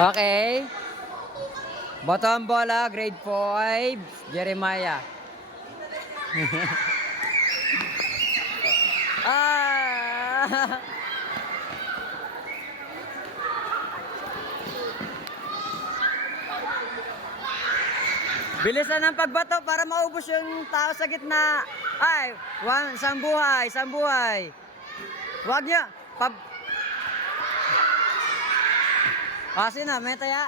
Okay. Bottom bola, grade 5, Jeremiah. Ah! Bilisan ng pagbato para maubos yung tao sa gitna. Ay, isang buhay, isang buhay. Huwag niya. Kasi na, may taya.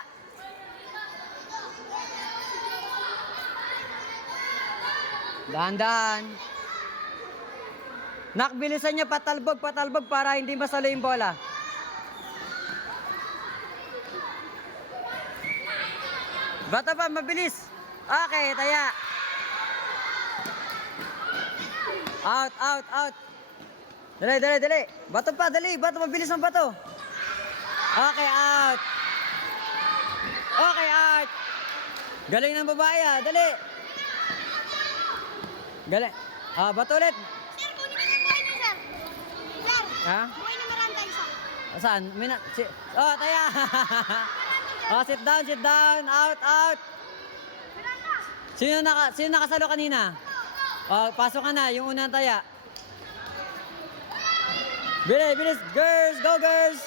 Dahan-dahan. Nak, bilisan niya patalbog para hindi masalo yung bola. Bata pa, mabilis. Okay, taya. Out, out, out. Dali, dali, dali. Bato pa, dali. Bato, mabilis ang bato. Okay, out. Okay, out. Galing ng babae ah. Dali. Galing. Bato ulit. Sir, kunin mo na yung buhay niyo, sir. Sir, Ha? buhay ni Miranda isa. Saan? Taya. Sit down, sit down. Out, out. Miranda! Sino nakasalo kanina? Pasok ka na. Yung unang taya. Bilis, bilis. Girls, go girls.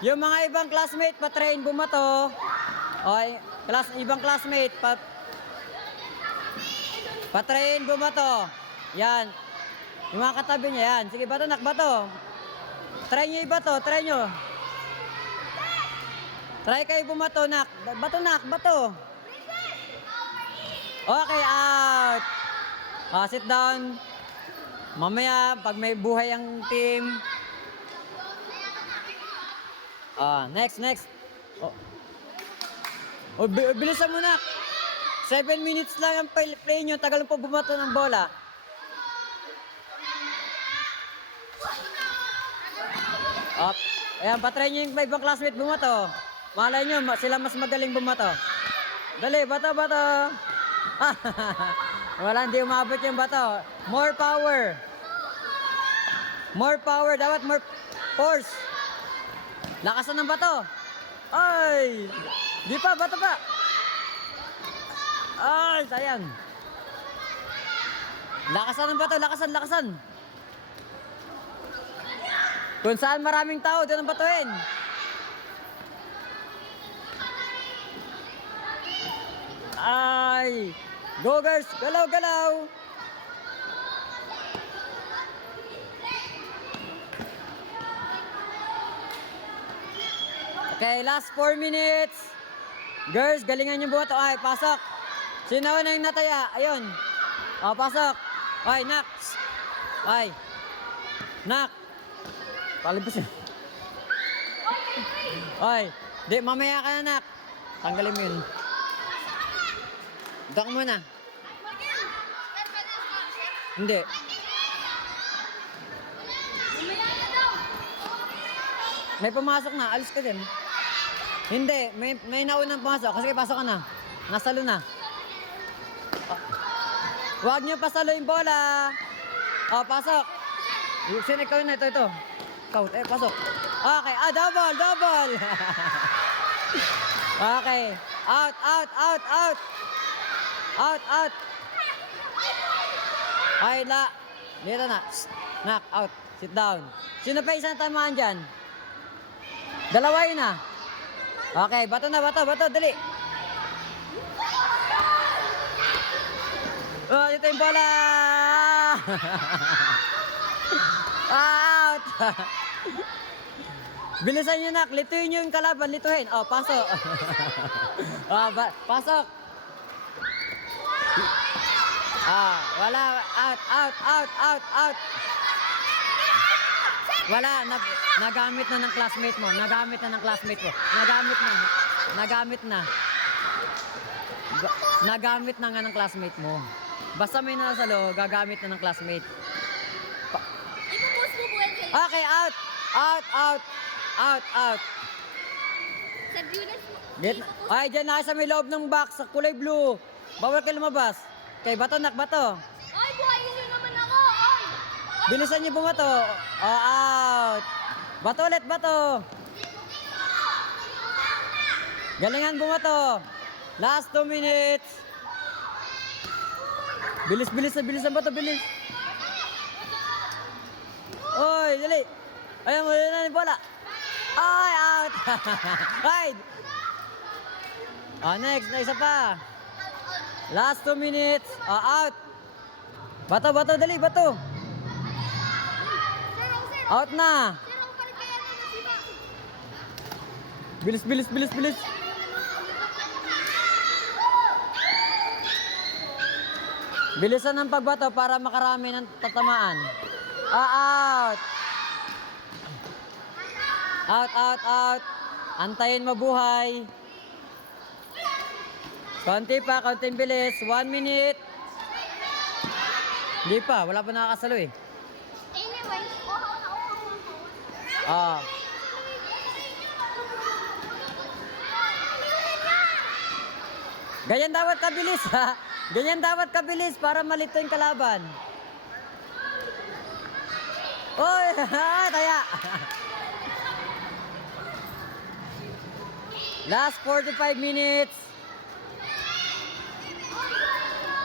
Yung mga ibang classmate, patrain bumato. Ibang classmate, patrain bumato. Yan. Yung mga katabi niya, yan. Sige, bato, nak, bato. Try nyo ibato, try nyo. Try kayo bumato, nak. Bato, nak, bato. Okay, out. Sit down. Mamaya, pag may buhay ang team. Next, next. Bilisan mo, nak. 7 minutes lang ang play nyo. Tagal po bumato ng bola. Ayan, patry nyo yung ibang classmate bumato. Malay nyo, sila mas magaling bumato. Dali, bato, bato. Wala, hindi umabot yung bato. More power. More power. Dapat more force. Lakasan ng bato. Ay! Di pa, bato pa. Ay, sayang. Lakasan ng bato, lakasan, lakasan. Kung saan maraming tao, doon ang batuin. Ay! Go girls! Galaw, galaw! Okay, last 4 minutes. Girls, galingan yung buhato. Ay, pasok. Sino na yung nataya? Ayun. Pasok. Ay, nak. Ay. Nak. Palibos yun. Ay. Di, mamaya ka na, nak. Tanggalin mo yun. Dok mo na. Hindi. May pumasok na. Alis ka din. Hindi. May naunang pumasok. Kasi pasok ka na. Nasalo na. Huwag niyo pasalo yung bola. Pasok. Sino ikaw na? Ito. Ikaw. Pasok. Okay. Double, double. Okay. Out, out, out, out. Out, out. Ay, dito na. Knock, out. Sit down. Sino pa isang tamaan dyan? Dalawa yun na. Okay, bato na, bato, bato. Dali. Dito yung bola. Out. Bilisan nyo, nak. Lituin nyo yung kalaban. Lituhin. Pasok. Pasok. Wala. Out, out, out, out, out. Wala. Nagamit na ng classmate mo. Nagamit na ng classmate mo. Nagamit na. Nagamit na. Nagamit na nga ng classmate mo. Basta may nasalo, gagamit na ng classmate. Ipupost mo buhay kayo. Okay, out. Out, out. Out, out. Sa Gunas mo. Ay, dyan na sa may loob ng box sa kulay blue. Bawal kayo lumabas. Kay bato, nak, bato. Ay, buhayin niyo naman ako. Ay! Bilisan niyo bumato. Out. Bato ulit, bato. Galingan bumato. Last 2 minutes. Bilis, bilis, bilis ang bato, bilis. Oy, dali. Ayun, muli na ni bola. Ay, out. Ay. Next, na isa pa. Last 2 minutes. Out. Bato, bato, dali, bato. Out na. Bilis, bilis, bilis, bilis. Bilisan ng pagbato para makarami ng tatamaan. Out. Out, out, out. Antayin mabuhay. Konti pa, konting bilis. 1 minute. Hindi pa, wala pa nakakasalo eh. Anyway, uhaw na uhaw. Ah. Ganyan dapat kabilis ha. Ganyan dapat kabilis para malito yung kalaban. Oy, taya. Last 45 minutes.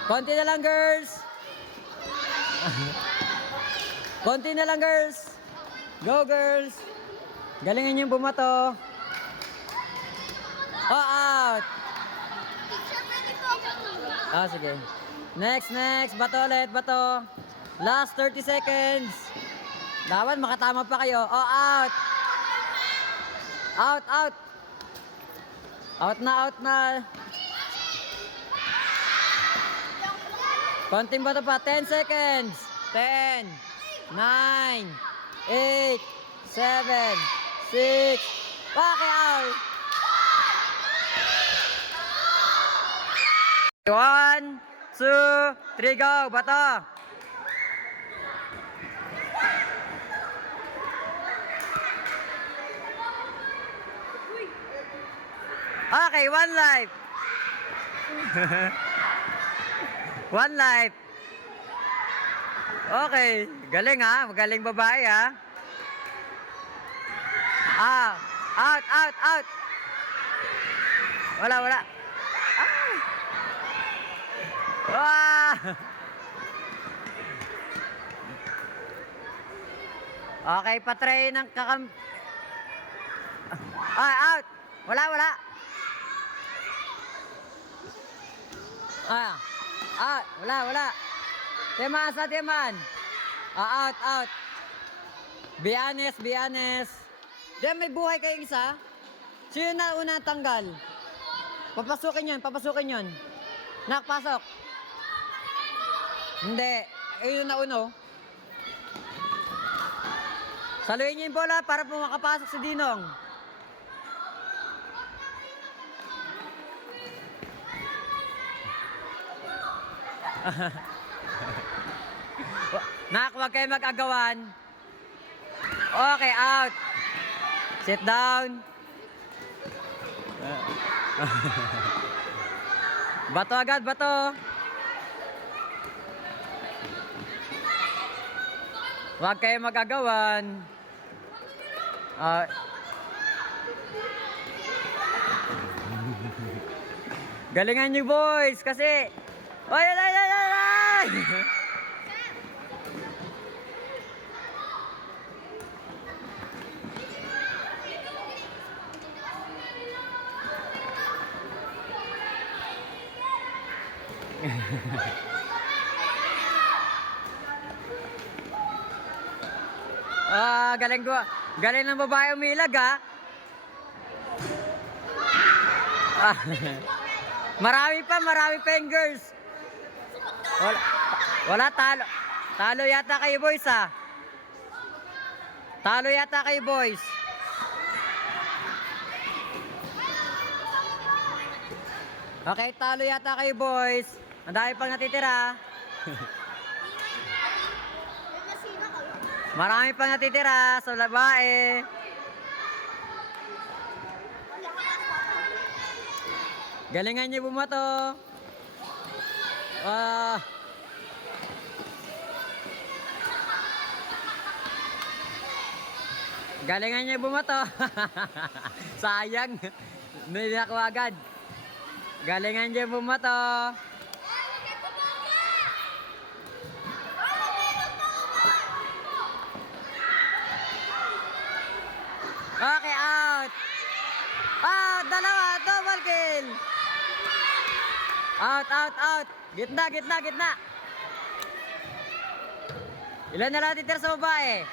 Konti na lang, girls. Konti na lang, girls. Go, girls. Galingan yung bumato. Out. Sige. Next, next. Bato ulit, bato. Last 30 seconds. Dapat makatama pa kayo. Out. Out, out. Out na, out na. Konting bato pa. 10 seconds. 10, 9, 8, 7, 6. Okay, out. 1, 2, 3, go! Bato! Okay, 1 life! 1 life! Okay, galing ha, magaling babae ha. Out, out, out! Wala, wala. Okay, patry ng out! Wala, wala! Wala, wala! Tiyaman, sa tiyaman! Out, out! Be honest, be honest! Diyan, may buhay kayong isa? Sino na una tanggal? Papasukin yun, papasukin yun. Nakpasok! Hindi. Ayun na uno. Saluhin niyo yung bola para po makapasok si Dinong. Nak, huwag kayo mag-agawan. Okay, out. Sit down. Bato agad, bato. Huwag kayo mag-agawan. Galingan niyo, boys, kasi... Ay, ay, ay, ay, ay! Galing ko. Galing ng babae umilag ha. Marami pa yung girls. Wala talo. Talo yata kayo, boys ha. Talo yata kayo, boys. Okay, talo yata kayo, boys. Ang dami pang natitira. Marami pang natitira sa babae. Galingan niyo bumato. Galingan niya bumato. Sayang. Hindi nakuha agad. Galingan niya bumato. Okay, out. Dalawa. Double kill. Out. Gitna. Ilan na lang titira sa babae?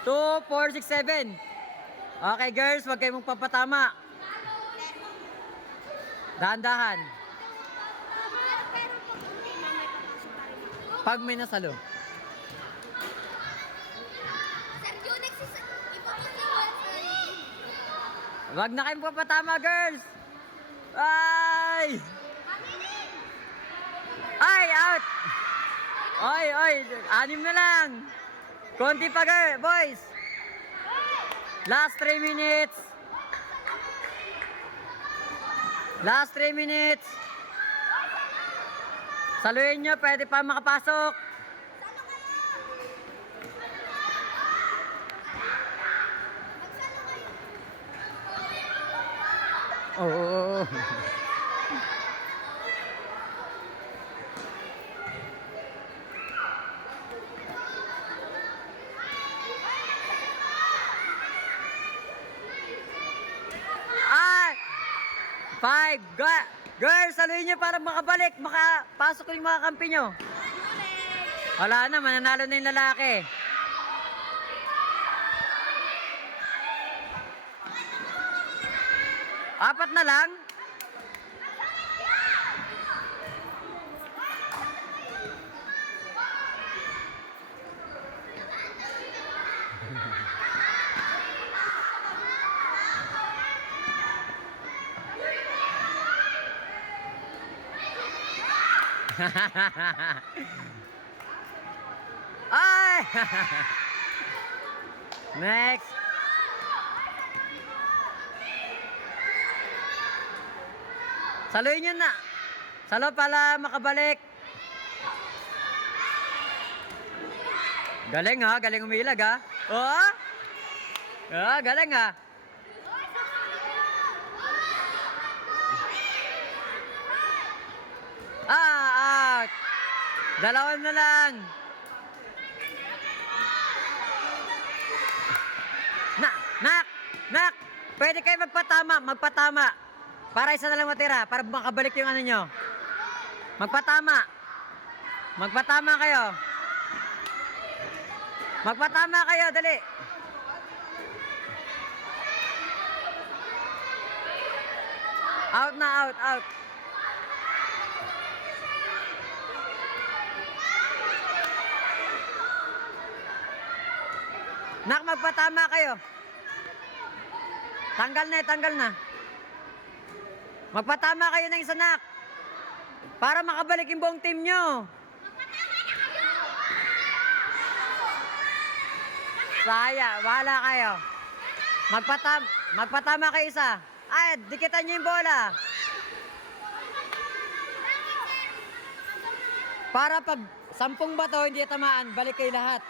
2, 4, 6, 7. Okay, girls, huwag kayong magpapatama. Dahan-dahan. Pero pag hindi na may papasok pa rin ako. Pag may nasalo. Sergio, ipapasiwan sa Huwag na kayong papatama, girls. Ay! Ay, out! Oy, 6 na lang. Konti pa, boys. Last 3 minutes. Last 3 minutes. Saluhin nyo, pwede pa makapasok. Oo. Ah! 5. Girls, saluhin nyo para makabalik. Makapasok yung mga kampi nyo. Wala na, mananalo na yung lalaki. Apat na lang? Ay! Next. Saluhin nyo na. Salo pala makabalik. Galing ha, galing umilag ha. Oh! Galing ha. Out. Dalawa na lang. Nak. Pwede kayo magpatama. Para isa na lang matira, para makabalik yung ano nyo. Magpatama kayo. Dali. Out. Nak, magpatama kayo. Tanggal na. Magpatama kayo ng isa, nak. Para makabalik yung buong team nyo. Saya, wala kayo. Magpatama kayo isa. Ay, dikitan nyo yung bola. Para pag 10 bato hindi tamaan, balik kayo lahat.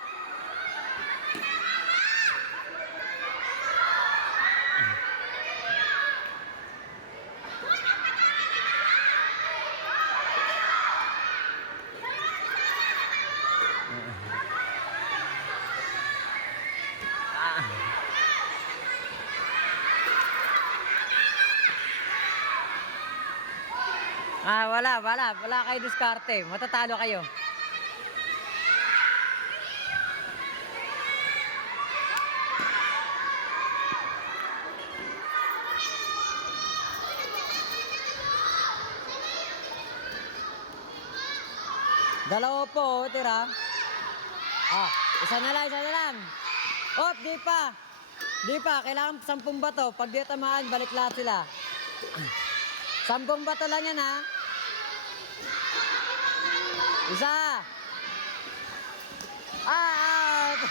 Wala kayo diskarte. Matatalo kayo. Dalawa po, tira. Isa na lang. Di pa. Kailangan 10 bato. Pag di tamaan, balik lahat sila. 10 bato lang yan, ha? Isa. Out.